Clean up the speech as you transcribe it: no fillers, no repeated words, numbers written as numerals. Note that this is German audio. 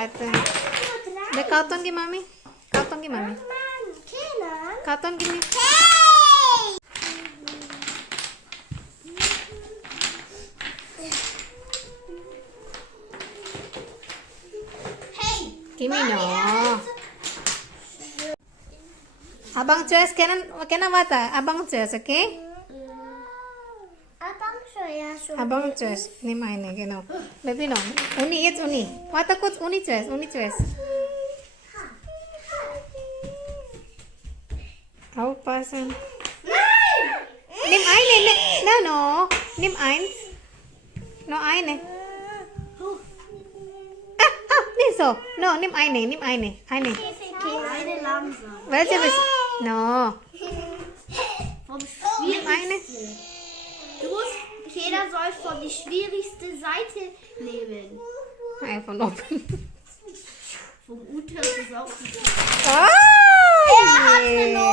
Seite. Der Karton gib Mami. Karton gib Mami. Karton gib mir. Give me no. Abang choice kena mata. Abang choice, okay? Abang choice. Nimm eine, genau. Baby no. Uni, jetzt Uni. Warte kurz, Uni choice, Uni choice. Aufpassen. Nein! Nimm eine. No. Nimm eins. Nur eine. Nicht so. No, nimm eine. Eine. Eine langsam. Welche bist du? No. Vom Nimm eine. Du musst, jeder soll von die schwierigste Seite nehmen. Von oben. Vom Uterus ist auch die Oh, Er hat eine